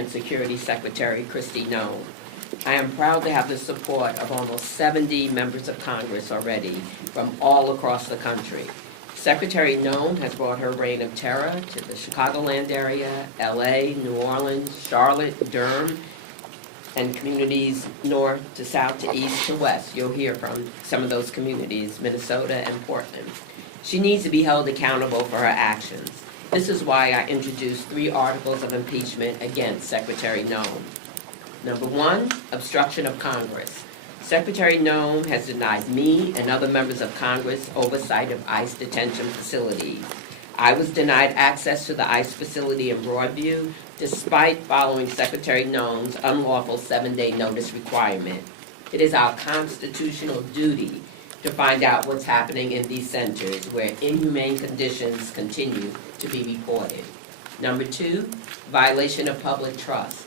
Homeland Security Secretary Kristi Noem. I am proud to have the support of almost 70 members of Congress already from all across the country. Secretary Noem has brought her reign of terror to the Chicagoland area, LA, New Orleans, Charlotte, Durham, and communities north to south to east to west. You'll hear from some of those communities, Minnesota and Portland. She needs to be held accountable for her actions. This is why I introduced 3 articles of impeachment against Secretary Noem. Number 1, obstruction of Congress. Secretary Noem has denied me and other members of Congress oversight of ICE detention facilities. I was denied access to the ICE facility in Broadview despite following Secretary Noem's unlawful 7-day notice requirement. It is our constitutional duty to find out what's happening in these centers where inhumane conditions continue to be reported. Number 2, violation of public trust.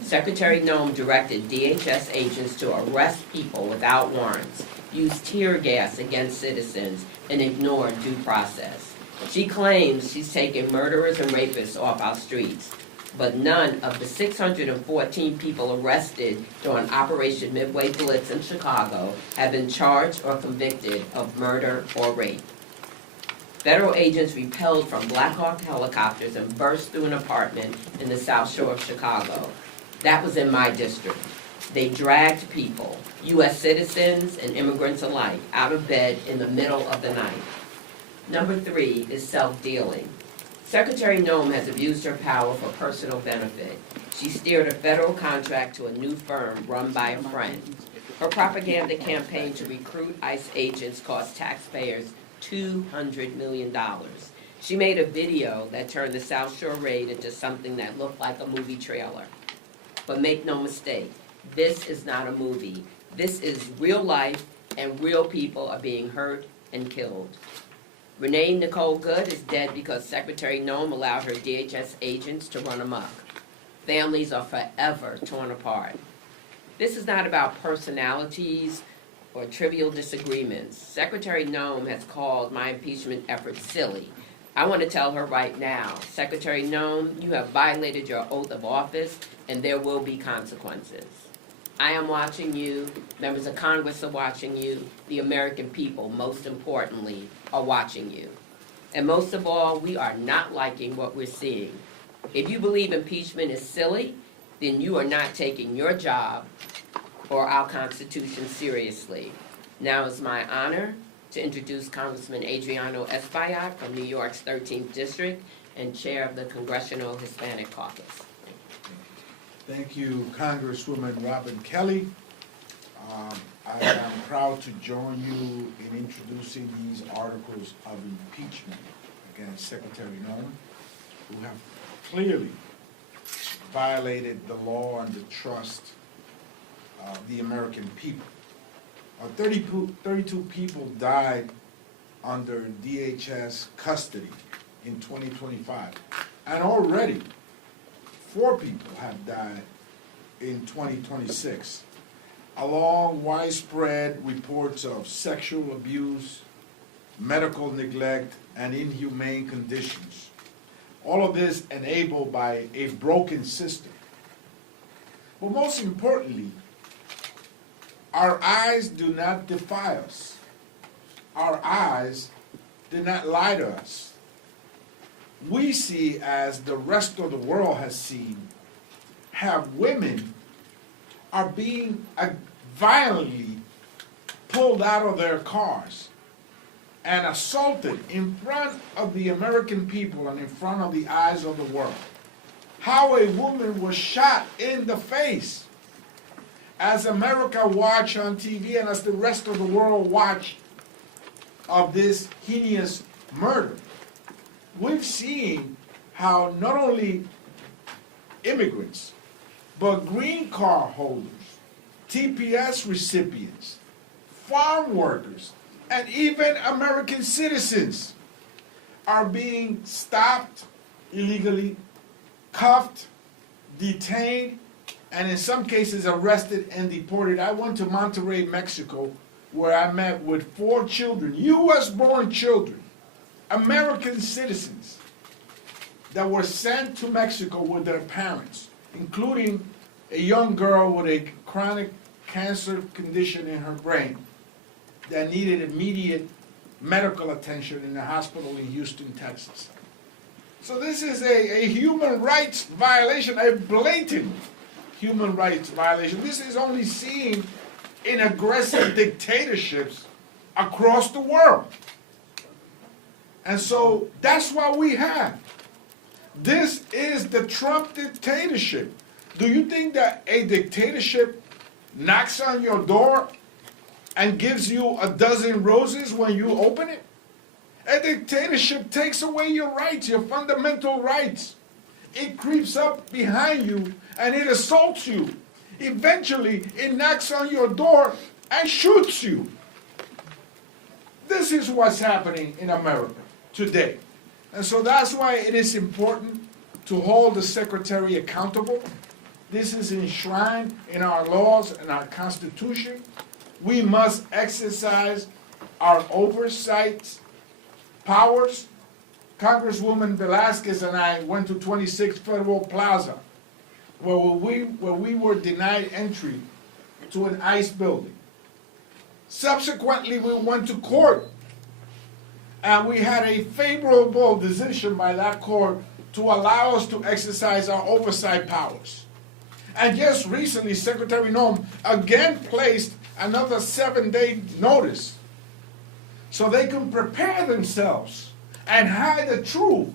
Secretary Noem directed DHS agents to arrest people without warrants, use tear gas against citizens, and ignore due process. She claims she's taken murderers and rapists off our streets, but none of the 614 people arrested during Operation Midway Blitz in Chicago have been charged or convicted of murder or rape. Federal agents repelled from Black Hawk helicopters and burst through an apartment in the South Shore of Chicago. That was in my district. They dragged people, U.S. citizens and immigrants alike, out of bed in the middle of the night. Number 3 is self-dealing. Secretary Noem has abused her power for personal benefit. She steered a federal contract to a new firm run by a friend. Her propaganda campaign to recruit ICE agents cost taxpayers $200 million. She made a video that turned the South Shore raid into something that looked like a movie trailer. But make no mistake, this is not a movie. This is real life, and real people are being hurt and killed. Renee Nicole Good is dead because Secretary Noem allowed her DHS agents to run amok. Families are forever torn apart. This is not about personalities or trivial disagreements. Secretary Noem has called my impeachment efforts silly. I want to tell her right now, Secretary Noem, you have violated your oath of office, and there will be consequences. I am watching you, members of Congress are watching you, the American people, most importantly, are watching you. And most of all, we are not liking what we're seeing. If you believe impeachment is silly, then you are not taking your job or our Constitution seriously. Now it's my honor to introduce Congressman Adriano Espaillat from New York's 13th District and Chair of the Congressional Hispanic Caucus. Thank you, Congresswoman Robin Kelly. I am proud to join you in introducing these articles of impeachment against Secretary Noem, who have clearly violated the law and the trust of the American people. 32 people died under DHS custody in 2025, and already 4 people have died in 2026, along widespread reports of sexual abuse, medical neglect, and inhumane conditions. All of this enabled by a broken system. But most importantly, our eyes do not defy us. Our eyes do not lie to us. We see, as the rest of the world has seen, how women are being violently pulled out of their cars and assaulted in front of the American people and in front of the eyes of the world. How a woman was shot in the face as America watched on TV and as the rest of the world watched of this heinous murder. We've seen how not only immigrants, but green card holders, TPS recipients, farm workers, and even American citizens are being stopped illegally, cuffed, detained, and in some cases arrested and deported. I went to Monterrey, Mexico, where I met with 4 children, U.S.-born children, American citizens, that were sent to Mexico with their parents including a young girl with a chronic cancer condition in her brain that needed immediate medical attention in a hospital in Houston, Texas. So this is a human rights violation, a blatant human rights violation. This is only seen in aggressive dictatorships across the world. And so that's what we have. This is the Trump dictatorship. Do you think that a dictatorship knocks on your door and gives you a dozen roses when you open it? A dictatorship takes away your rights, your fundamental rights. It creeps up behind you and it assaults you. Eventually, it knocks on your door and shoots you. This is what's happening in America today. And so that's why it is important to hold the secretary accountable. This is enshrined in our laws and our Constitution. We must exercise our oversight powers. Congresswoman Velasquez and I went to 26 Federal Plaza, where we were denied entry to an ICE building. Subsequently, we went to court, and we had a favorable decision by that court to allow us to exercise our oversight powers. And just recently, Secretary Noem again placed another 7-day notice so they can prepare themselves and hide the truth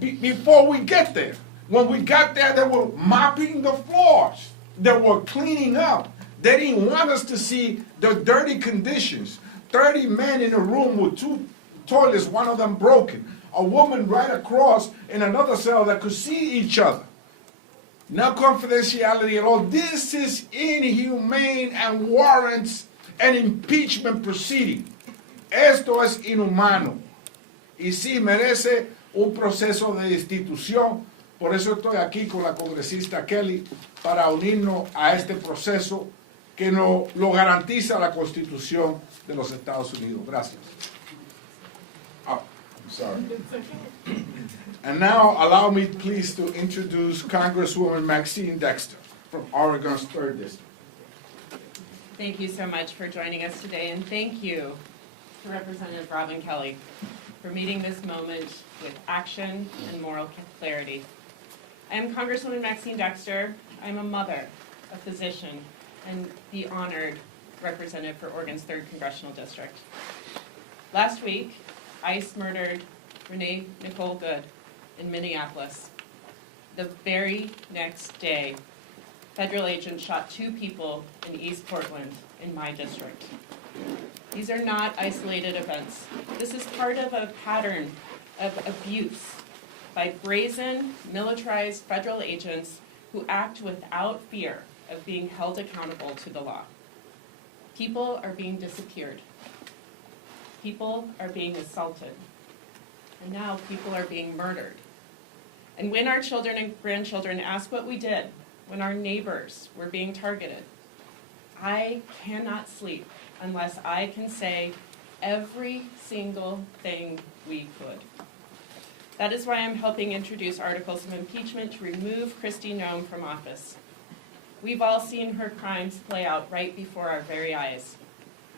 before we get there. When we got there, they were mopping the floors. They were cleaning up. They didn't want us to see the dirty conditions. 30 men in a room with 2 toilets, one of them broken. A woman right across in another cell that could see each other. No confidentiality at all. This is inhumane and warrants an impeachment proceeding. Esto es inhumano. Y sí merece un proceso de destitución. Por eso estoy aquí con la congresista Kelly para unirnos a este proceso que lo garantiza la Constitución de los Estados Unidos. Gracias. Oh, I'm sorry. And now allow me please to introduce Congresswoman Maxine Dexter from Oregon's 3rd District. Thank you so much for joining us today, and thank you to Representative Robin Kelly for meeting this moment with action and moral clarity. I am Congresswoman Maxine Dexter. I'm a mother, a physician, and the honored representative for Oregon's 3rd Congressional District. Last week, ICE murdered Renee Nicole Good in Minneapolis. The very next day, federal agents shot 2 people in East Portland in my district. These are not isolated events. This is part of a pattern of abuse by brazen, militarized federal agents who act without fear of being held accountable to the law. People are being disappeared. People are being assaulted. And now people are being murdered. And when our children and grandchildren ask what we did, when our neighbors were being targeted, I cannot sleep unless I can say every single thing we could. That is why I'm helping introduce articles of impeachment to remove Kristi Noem from office. We've all seen her crimes play out right before our very eyes.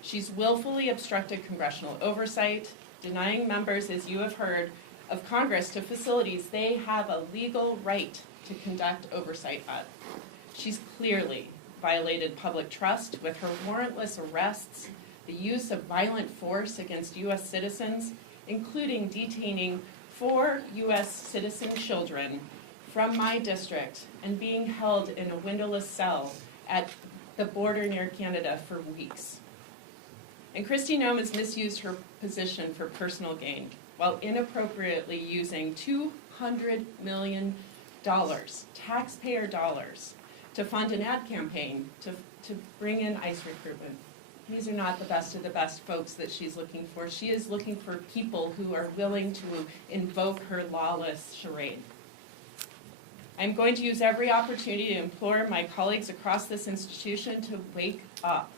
She's willfully obstructed congressional oversight, denying members, as you have heard, of Congress to facilities they have a legal right to conduct oversight at. She's clearly violated public trust with her warrantless arrests, the use of violent force against U.S. citizens, including detaining 4 U.S. citizen children from my district and being held in a windowless cell at the border near Canada for weeks. And Kristi Noem has misused her position for personal gain while inappropriately using $200 million, taxpayer dollars, to fund an ad campaign to bring in ICE recruitment. These are not the best of the best folks that she's looking for. She is looking for people who are willing to invoke her lawless charade. I'm going to use every opportunity to implore my colleagues across this institution to wake up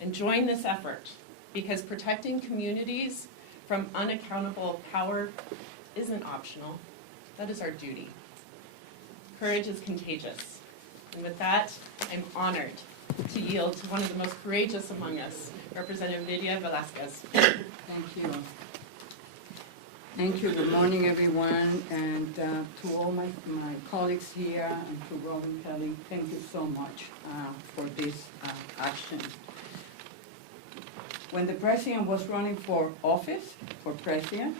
and join this effort, because protecting communities from unaccountable power isn't optional. That is our duty. Courage is contagious. And with that, I'm honored to yield to one of the most courageous among us, Representative Nydia Velasquez. Thank you. Thank you. Good morning, everyone, and to all my colleagues here and to Robin Kelly, thank you so much for this action. When the president was running for office, for president,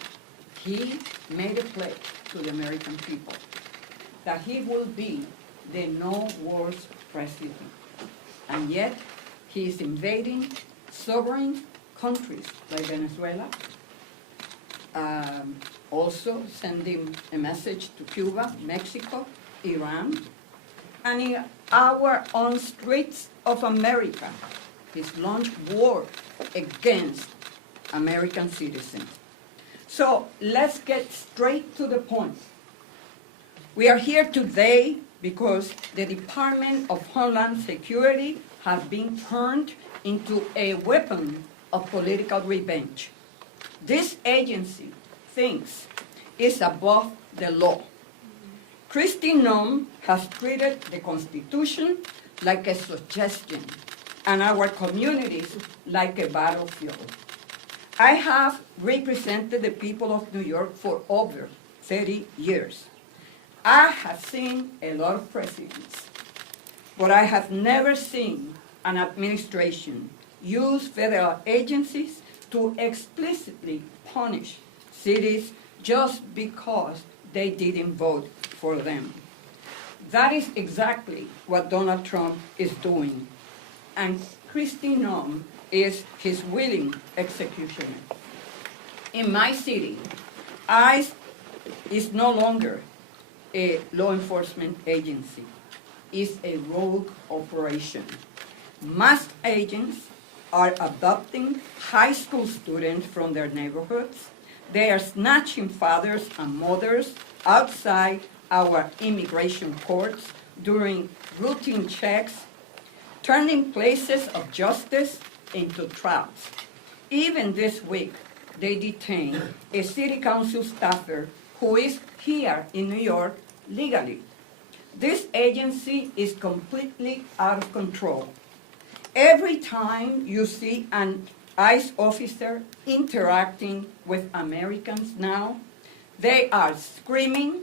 he made a pledge to the American people that he will be the no-wars president. And yet, he is invading sovereign countries like Venezuela, also sending a message to Cuba, Mexico, Iran, and in our own streets of America, he's launched war against American citizens. So let's get straight to the point. We are here today because the Department of Homeland Security has been turned into a weapon of political revenge. This agency thinks it's above the law. Kristi Noem has treated the Constitution like a suggestion and our communities like a battlefield. I have represented the people of New York for over 30 years. I have seen a lot of presidents, but I have never seen an administration use federal agencies to explicitly punish cities just because they didn't vote for them. That is exactly what Donald Trump is doing, and Kristi Noem is his willing executioner. In my city, ICE is no longer a law enforcement agency. It's a rogue operation. Mass agents are abducting high school students from their neighborhoods. They are snatching fathers and mothers outside our immigration courts during routine checks, turning places of justice into traps. Even this week, they detained a city council staffer who is here in New York legally. This agency is completely out of control. Every time you see an ICE officer interacting with Americans now, they are screaming,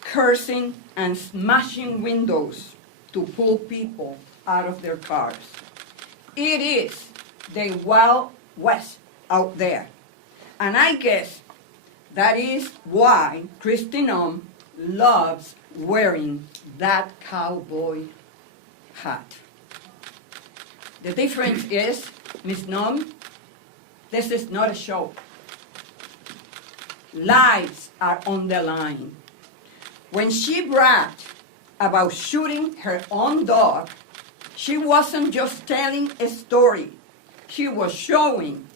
cursing, and smashing windows to pull people out of their cars. It is the Wild West out there. And I guess that is why Kristi Noem loves wearing that cowboy hat. The difference is, Ms. Noem, this is not a show. Lives are on the line. When she bragged about shooting her own dog, she wasn't just telling a story. She was showing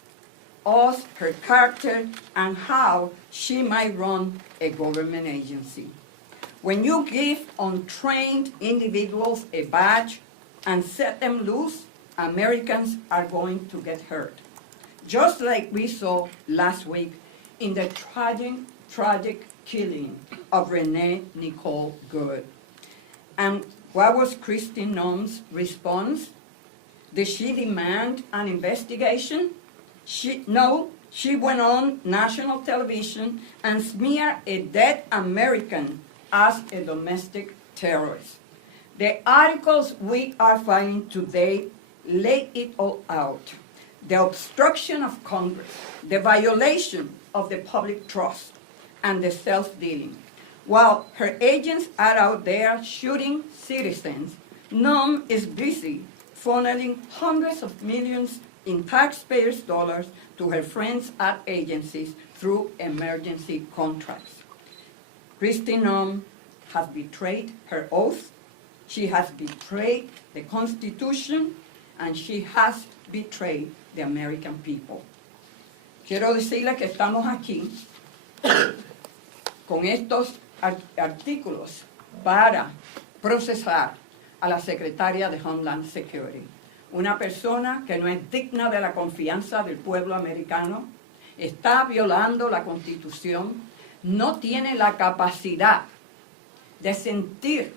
us her character and how she might run a government agency. When you give untrained individuals a badge and set them loose, Americans are going to get hurt. Just like we saw last week in the tragic killing of Renee Nicole Good. And what was Kristi Noem's response? Did she demand an investigation? No, she went on national television and smeared a dead American as a domestic terrorist. The articles we are filing today lay it all out. The obstruction of Congress, the violation of the public trust, and the self-dealing. While her agents are out there shooting citizens, Noem is busy funneling hundreds of millions in taxpayers' dollars to her friends at agencies through emergency contracts. Kristi Noem has betrayed her oath, she has betrayed the Constitution, and she has betrayed the American people. Quiero decirles que estamos aquí con estos artículos para procesar a la secretaria de Homeland Security, una persona que no es digna de la confianza del pueblo americano, está violando la Constitución, no tiene la capacidad de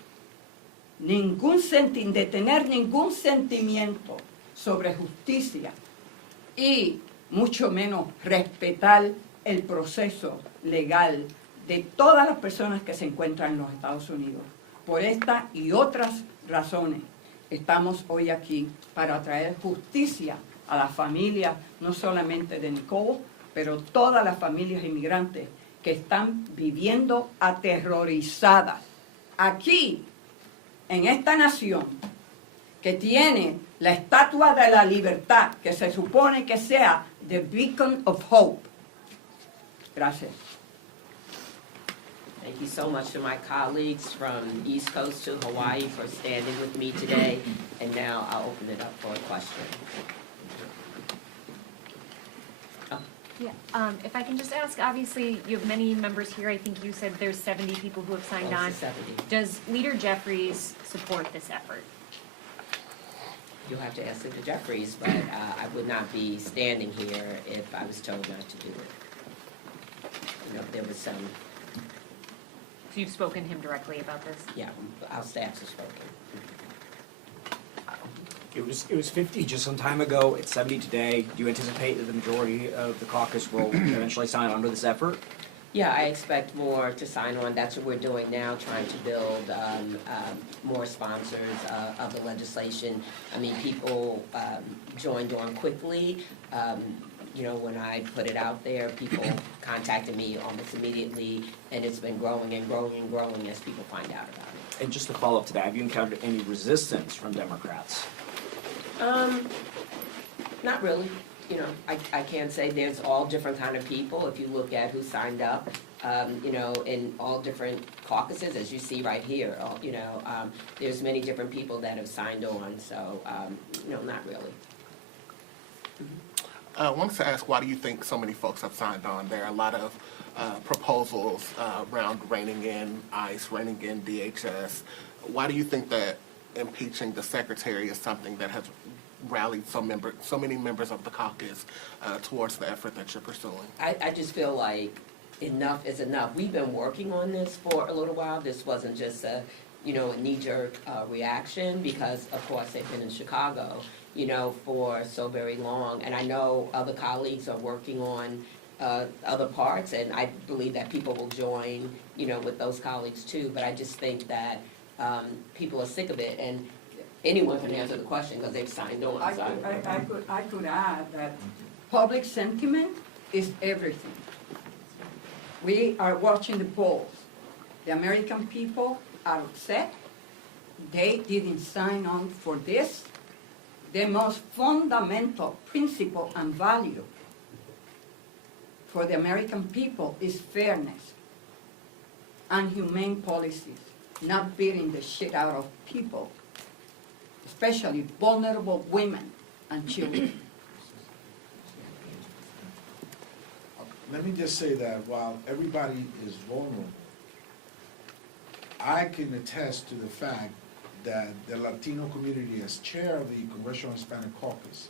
tener ningún sentimiento sobre justicia y mucho menos respetar el proceso legal de todas las personas que se encuentran en los Estados Unidos. Por esta y otras razones estamos hoy aquí para traer justicia a las familias, no solamente de Nicole, pero todas las familias inmigrantes que están viviendo aterrorizadas. Aquí, en esta nación, que tiene la estatua de la libertad, que se supone que sea the beacon of hope. Gracias. Thank you so much to my colleagues from East Coast to Hawaii for standing with me today. And now I'll open it up for a question. Yeah, if I can just ask, obviously, you have many members here. I think you said there's 70 people who have signed Close on. to 70. Does Leader Jeffries support this effort? You'll have to ask Senator Jeffries, but I would not be standing here if I was told not to do it. You know, there was some, So you've spoken to him directly about this? yeah, our staffs have spoken. It was 50 just some time ago. It's 70 today. Do you anticipate that the majority of the caucus will eventually sign on to this effort? Yeah, I expect more to sign on. That's what we're doing now, trying to build more sponsors of the legislation. I mean, people joined on quickly. You know, when I put it out there, people contacted me almost immediately, and it's been growing and growing and growing as people find out about it. And just to follow up to that, have you encountered any resistance from Democrats? Not really. You know, I can't say there's all different kind of people. If you look at who signed up, you know, in all different caucuses, as you see right here, you know, there's many different people that have signed on. So, no, not really. I wanted to ask, why do you think so many folks have signed on? There are a lot of proposals around reining in ICE, reining in DHS. Why do you think that impeaching the secretary is something that has rallied so many members of the caucus towards the effort that you're pursuing? I just feel like enough is enough. We've been working on this for a little while. This wasn't just a, you know, a knee-jerk reaction because, of course, they've been in Chicago, you know, for so very long. And I know other colleagues are working on other parts, and I believe that people will join, you know, with those colleagues too. But I just think that people are sick of it, and anyone can answer the question because they've signed on. I could add that public sentiment is everything. We are watching the polls. The American people are upset. They didn't sign on for this. The most fundamental principle and value for the American people is fairness and humane policies, not beating the shit out of people, especially vulnerable women and children. Let me just say that while everybody is vulnerable, I can attest to the fact that the Latino community, as chair of the Congressional Hispanic Caucus,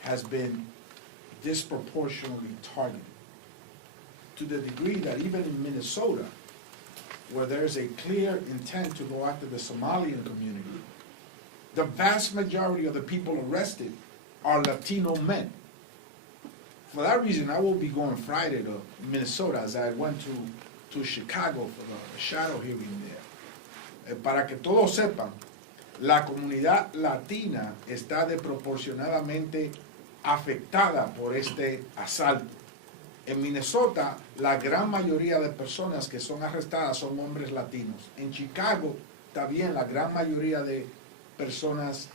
has been disproportionately targeted, to the degree that even in Minnesota, where there's a clear intent to go after the Somalian community, the vast majority of the people arrested are Latino men. For that reason, I will be going Friday to Minnesota, as I went to Chicago for the shadow hearing there. Para que todos sepan, la comunidad latina está desproporcionadamente afectada por este asalto. En Minnesota, la gran mayoría de personas que son arrestadas son hombres latinos. En Chicago, también la gran mayoría de personas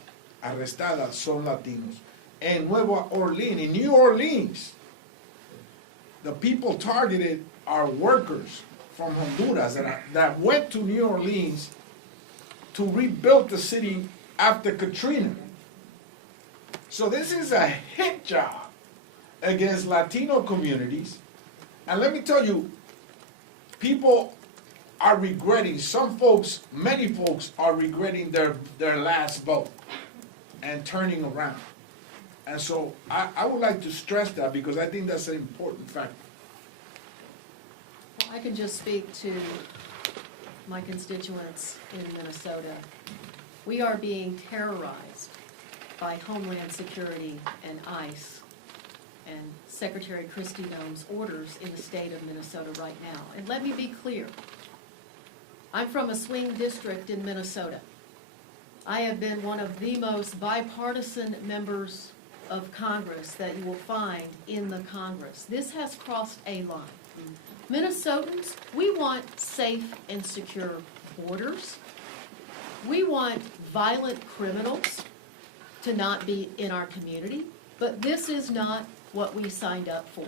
arrestadas son latinos. En Nueva Orleans, in New Orleans, the people targeted are workers from Honduras that went to New Orleans to rebuild the city after Katrina. So this is a hit job against Latino communities. And let me tell you, people are regretting, some folks, many folks are regretting their last vote and turning around. And so I would like to stress that because I think that's an important factor. I can just speak to my constituents in Minnesota. We are being terrorized by Homeland Security and ICE and Secretary Kristi Noem's orders in the state of Minnesota right now. And let me be clear, I'm from a swing district in Minnesota. I have been one of the most bipartisan members of Congress that you will find in the Congress. This has crossed a line. Minnesotans, we want safe and secure borders. We want violent criminals to not be in our community, but this is not what we signed up for.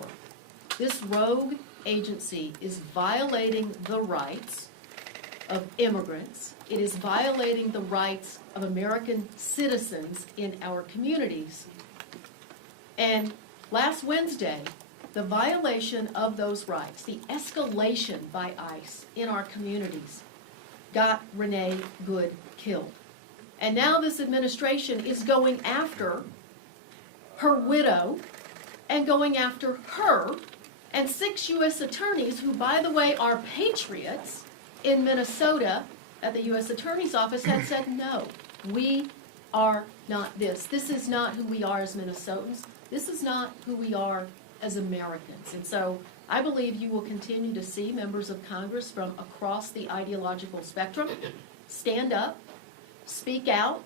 This rogue agency is violating the rights of immigrants. It is violating the rights of American citizens in our communities. And last Wednesday, the violation of those rights, the escalation by ICE in our communities, got Renee Good killed. And now this administration is going after her widow and going after her and 6 U.S. attorneys who, by the way, are patriots in Minnesota at the U.S. Attorney's Office had said, no, we are not this. This is not who we are as Minnesotans. This is not who we are as Americans. And so I believe you will continue to see members of Congress from across the ideological spectrum stand up, speak out,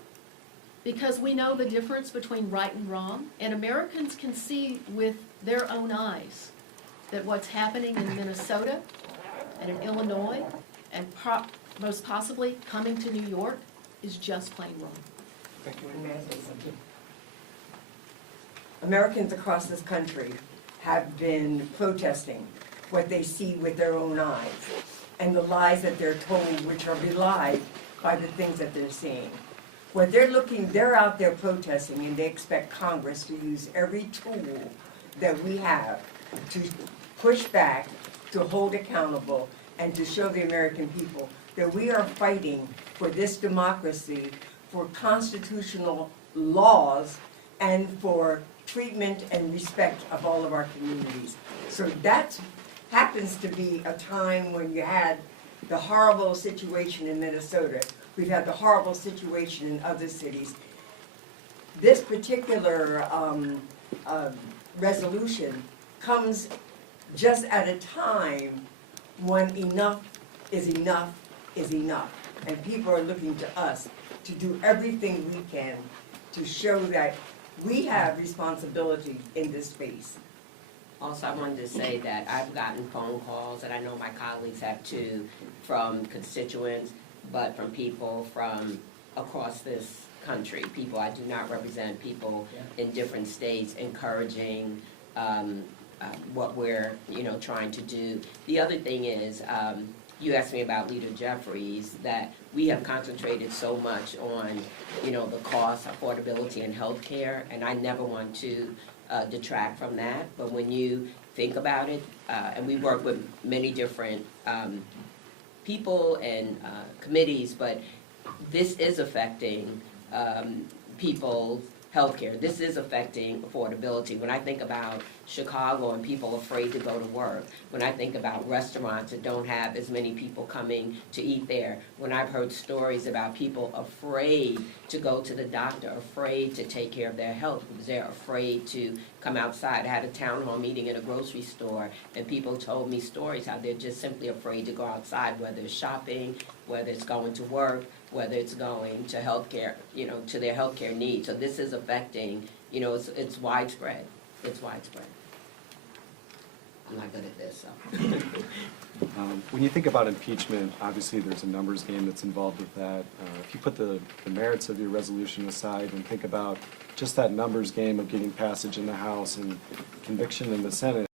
because we know the difference between right and wrong, and Americans can see with their own eyes that what's happening in Minnesota and in Illinois and most possibly coming to New York is just plain wrong. Americans across this country have been protesting what they see with their own eyes and the lies that they're told, which are belied by the things that they're seeing. What they're out there protesting, and they expect Congress to use every tool that we have to push back, to hold accountable, and to show the American people that we are fighting for this democracy, for constitutional laws, and for treatment and respect of all of our communities. So that happens to be a time when you had the horrible situation in Minnesota. We've had the horrible situation in other cities. This particular resolution comes just at a time when enough is enough is enough. And people are looking to us to do everything we can to show that we have responsibility in this space. Also, I wanted to say that I've gotten phone calls, and I know my colleagues have too, from constituents, but from people from across this country. People I do not represent, people in different states encouraging what we're trying to do. The other thing is, you asked me about Leader Jeffries, that we have concentrated so much on the cost, affordability, and health care, and I never want to detract from that. But when you think about it, and we work with many different people and committees, but this is affecting people's healthcare. This is affecting affordability. When I think about Chicago and people afraid to go to work, when I think about restaurants that don't have as many people coming to eat there, when I've heard stories about people afraid to go to the doctor, afraid to take care of their health because they're afraid to come outside. I had a town hall meeting in a grocery store, and people told me stories how they're just simply afraid to go outside, whether it's shopping, whether it's going to work, whether it's going to healthcare, to their healthcare needs. So this is affecting, it's widespread. It's widespread. I'm not good at this, so. When you think about impeachment, obviously there's a numbers game that's involved with that. If you put the merits of your resolution aside and think about just that numbers game of getting passage in the House and conviction in the Senate,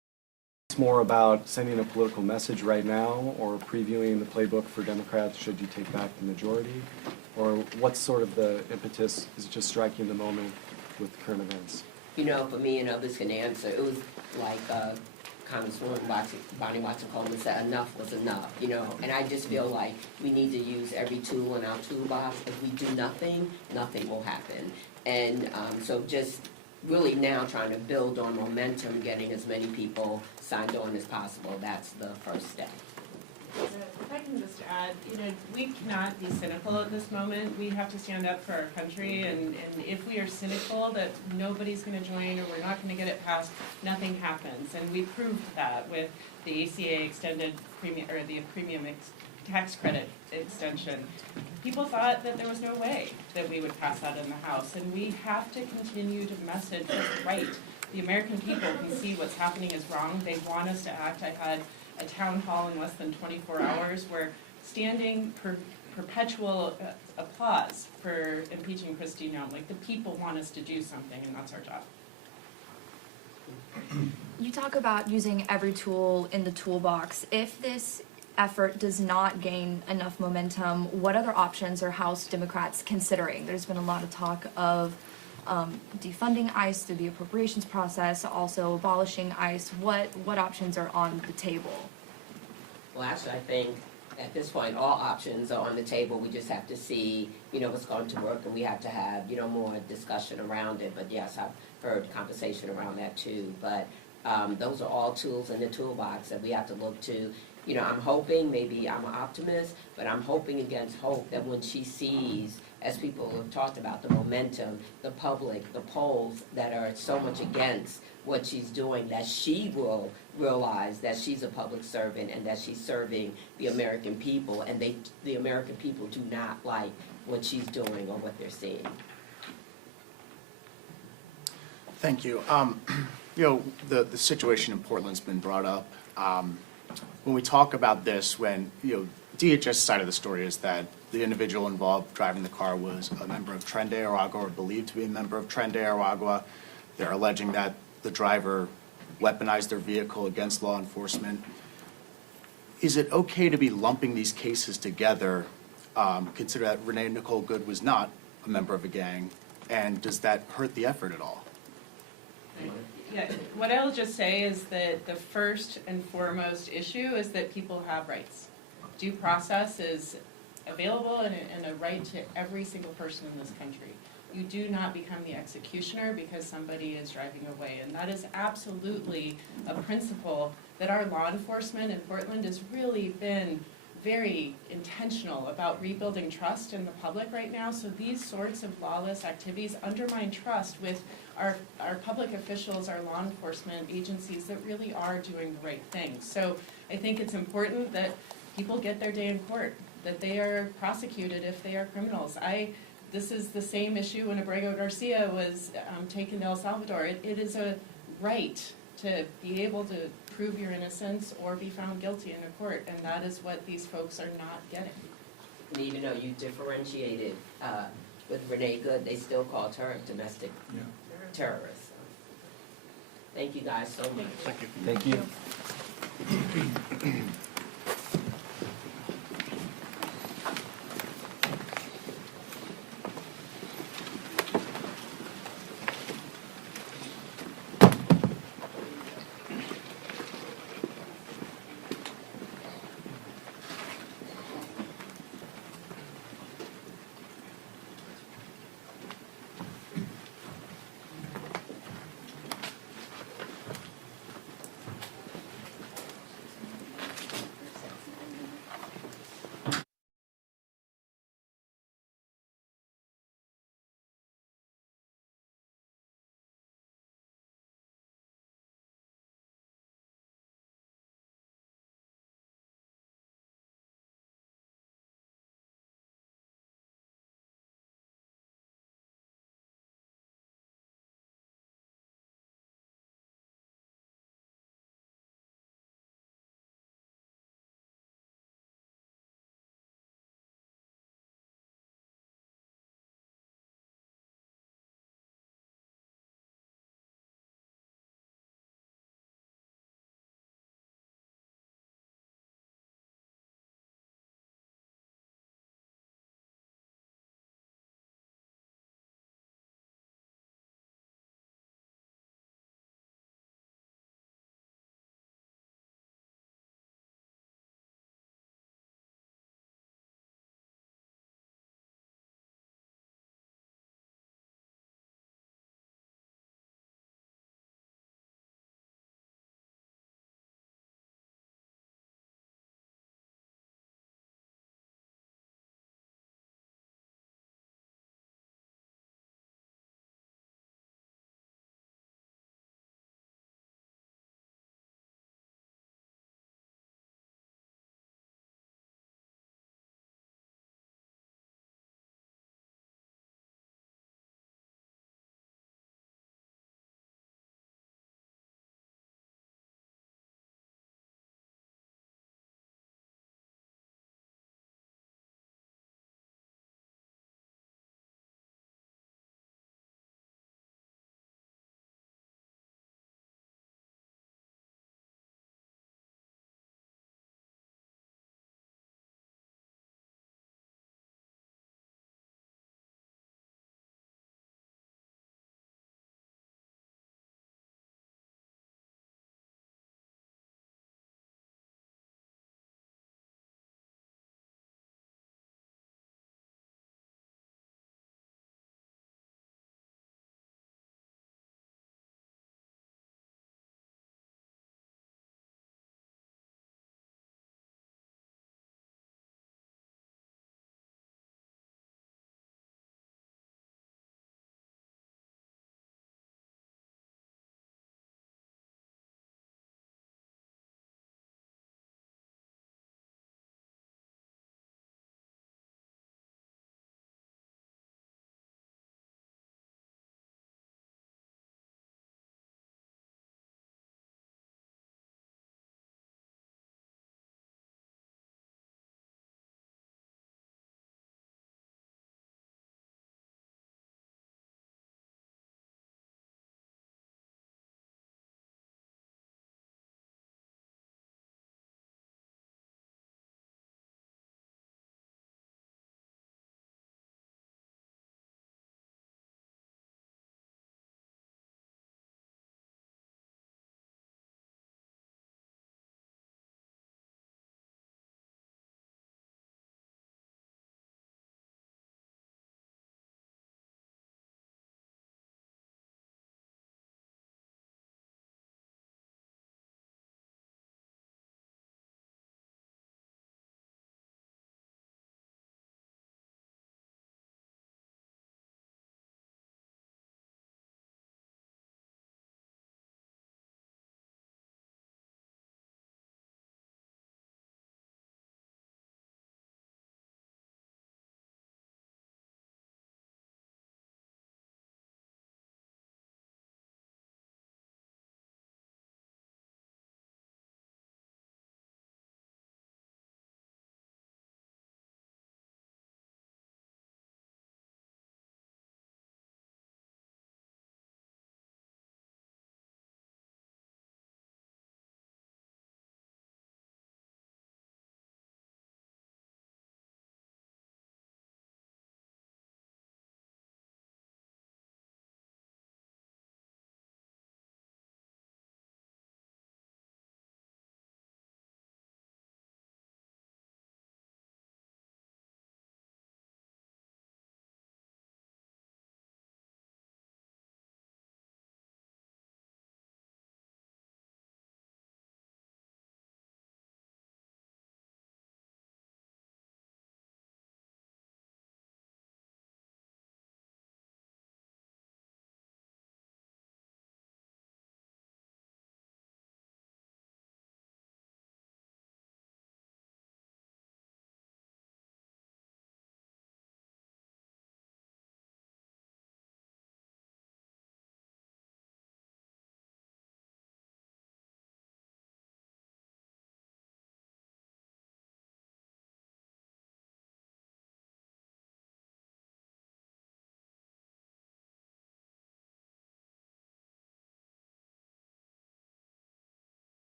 it's more about sending a political message right now or previewing the playbook for Democrats should you take back the majority? Or what's sort of the impetus? Is it just striking the moment with current events? For me, and others can answer, it was like Congresswoman Bonnie Watson-Coleman said, enough was enough, and I just feel like we need to use every tool in our toolbox. If we do nothing, nothing will happen. And so just really now trying to build on momentum, getting as many people signed on as possible, that's the first step. If I can just add, we cannot be cynical at this moment. We have to stand up for our country, and if we are cynical that nobody's gonna join or we're not gonna get it passed, nothing happens. And we proved that with the ACA extended premium, or the tax credit extension. People thought that there was no way that we would pass that in the House, and we have to continue to message what's right. The American people can see what's happening is wrong. They want us to act. I had a town hall in less than 24 hours where standing perpetual applause for impeaching Kristi Noem. Like, the people want us to do something, and that's our job. You talk about using every tool in the toolbox. If this effort does not gain enough momentum, what other options are House Democrats considering? There's been a lot of talk of defunding ICE through the appropriations process, also abolishing ICE. What options are on the table? Well, actually, I think at this point, all options are on the table. We just have to see, what's going to work, and we have to have, more discussion around it. But yes, I've heard conversation around that too. But those are all tools in the toolbox that we have to look to. I'm hoping, maybe I'm an optimist, but I'm hoping against hope that when she sees, as people have talked about, the momentum, the public, the polls that are so much against what she's doing, that she will realize that she's a public servant and that she's serving the American people, and the American people do not like what she's doing or what they're seeing. Thank you. The situation in Portland's been brought up. When we talk about this, DHS side of the story is that the individual involved driving the car was a member of Tren de Aragua, or believed to be a member of Tren de Aragua. They're alleging that the driver weaponized their vehicle against law enforcement. Is it okay to be lumping these cases together, consider that Renee Nicole Good was not a member of a gang, and does that hurt the effort at all? Yeah, what I'll just say is that the first and foremost issue is that people have rights. Due process is available and a right to every single person in this country. You do not become the executioner because somebody is driving away, and that is absolutely a principle that our law enforcement in Portland has really been very intentional about rebuilding trust in the public right now. So these sorts of lawless activities undermine trust with our public officials, our law enforcement agencies that really are doing the right thing. So I think it's important that people get their day in court, that they are prosecuted if they are criminals. This is the same issue when Abrego Garcia was taken to El Salvador. It is a right to be able to prove your innocence or be found guilty in a court, and that is what these folks are not getting. And even though you differentiated with Renee Good, they still called her a domestic terrorist. So, thank you guys so much. Thank you. Thank you.